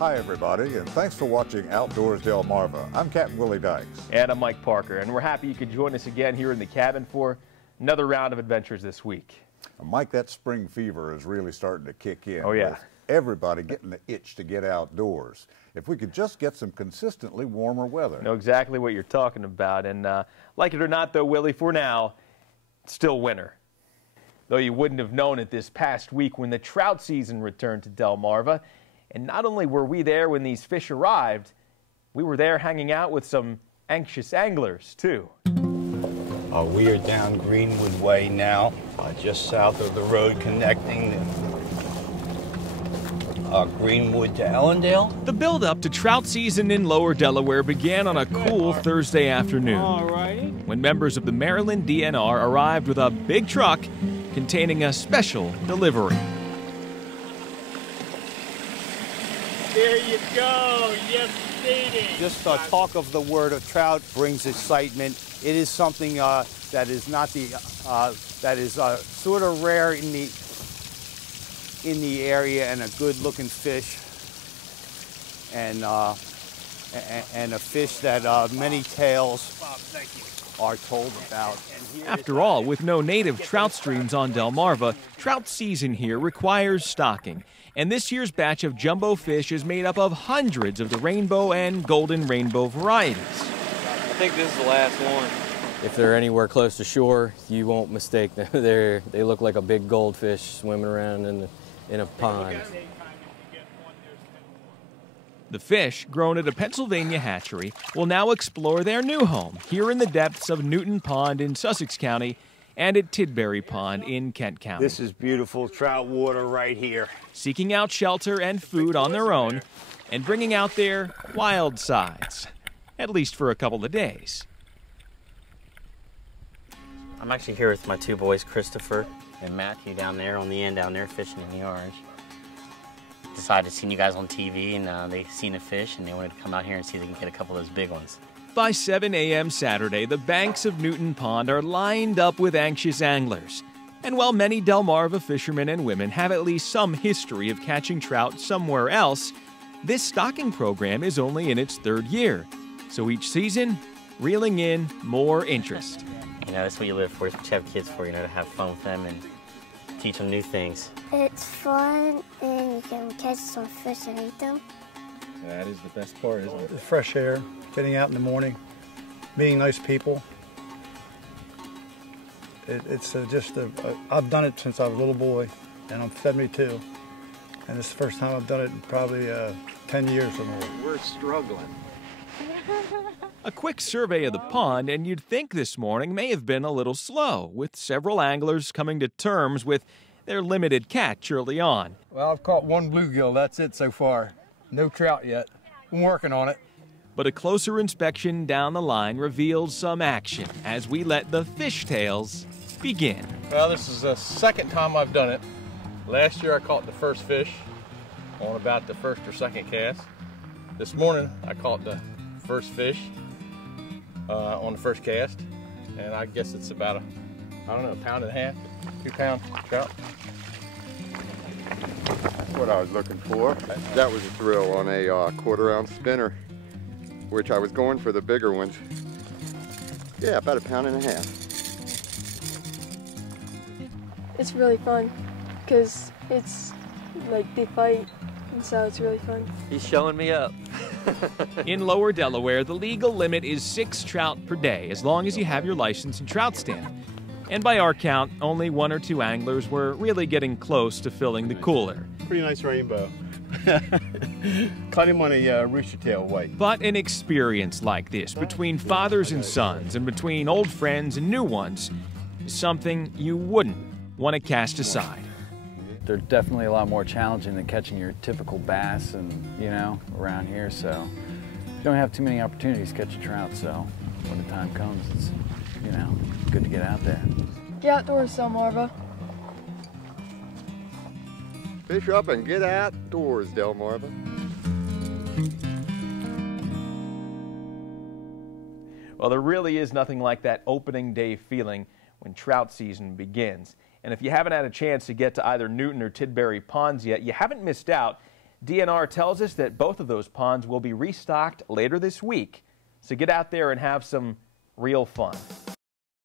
Hi everybody, and thanks for watching Outdoors Delmarva. I'm Captain Willie Dykes. And I'm Mike Parker, and we're happy you could join us again here in the cabin for another round of adventures this week. Mike, that spring fever is really starting to kick in. Oh yeah. With everybody getting the itch to get outdoors. If we could just get some consistently warmer weather. I know exactly what you're talking about, and like it or not though, Willie, for now, it's still winter. Though you wouldn't have known it this past week when the trout season returned to Delmarva. And not only were we there when these fish arrived, we were there hanging out with some anxious anglers, too. We are down Greenwood Way now, just south of the road connecting Greenwood to Ellendale. The build-up to trout season in Lower Delaware began on a cool Thursday afternoon when members of the Maryland DNR arrived with a big truck containing a special delivery. There you go. Yes, indeed. Just talk of the word of trout brings excitement. It is something that is not the that is sort of rare in the area, and a good-looking fish, and a fish that many tales are told about. After all, with no native trout streams on Delmarva, trout season here requires stocking. And this year's batch of jumbo fish is made up of hundreds of the rainbow and golden rainbow varieties. I think this is the last one. If they're anywhere close to shore, you won't mistake them. They look like a big goldfish swimming around in a pond. The fish, grown at a Pennsylvania hatchery, will now explore their new home here in the depths of Newton Pond in Sussex County and at Tidbury Pond in Kent County. This is beautiful trout water right here. Seeking out shelter and food on their own and bringing out their wild sides, at least for a couple of days. I'm actually here with my two boys, Christopher and Matthew, down there on the end down there fishing in the orange. Decided to see you guys on TV, and they seen a fish and they wanted to come out here and see if they can get a couple of those big ones. By 7 a.m. Saturday, the banks of Newton Pond are lined up with anxious anglers. And while many Delmarva fishermen and women have at least some history of catching trout somewhere else, this stocking program is only in its third year. So each season, reeling in more interest. You know, that's what you live for, that's what you have kids for, you know, to have fun with them and teach them new things. It's fun, and you can catch some fish and eat them. That is the best part, isn't it? The fresh air, getting out in the morning, meeting nice people. It's I've done it since I was a little boy, and I'm 72. And this is the first time I've done it in probably 10 years or more. We're struggling. A quick survey of the pond, and you'd think this morning may have been a little slow, with several anglers coming to terms with their limited catch early on. Well, I've caught one bluegill. That's it so far. No trout yet. I'm working on it. But a closer inspection down the line reveals some action as we let the fishtails begin. Well, this is the second time I've done it. Last year I caught the first fish on about the first or second cast. This morning I caught the first fish on the first cast, and I guess it's about a pound and a half, 2 pound trout. That's what I was looking for. That was a thrill on a 1/4 ounce spinner, which I was going for the bigger ones. Yeah, about a pound and a half. It's really fun because it's like they fight, and so it's really fun. He's showing me up. In Lower Delaware, the legal limit is 6 trout per day, as long as you have your license and trout stand. And by our count, only 1 or 2 anglers were really getting close to filling the cooler. Pretty nice rainbow. Caught him on a rooster tail white. But an experience like this, between fathers and sons, and between old friends and new ones, is something you wouldn't want to cast aside. They're definitely a lot more challenging than catching your typical bass and, around here, so you don't have too many opportunities to catch a trout, so when the time comes, it's, good to get out there. Get outdoors, Delmarva. Fish up and get outdoors, Delmarva. Well, there really is nothing like that opening day feeling when trout season begins. And if you haven't had a chance to get to either Newton or Tidbury ponds yet, you haven't missed out. DNR tells us that both of those ponds will be restocked later this week. So get out there and have some real fun.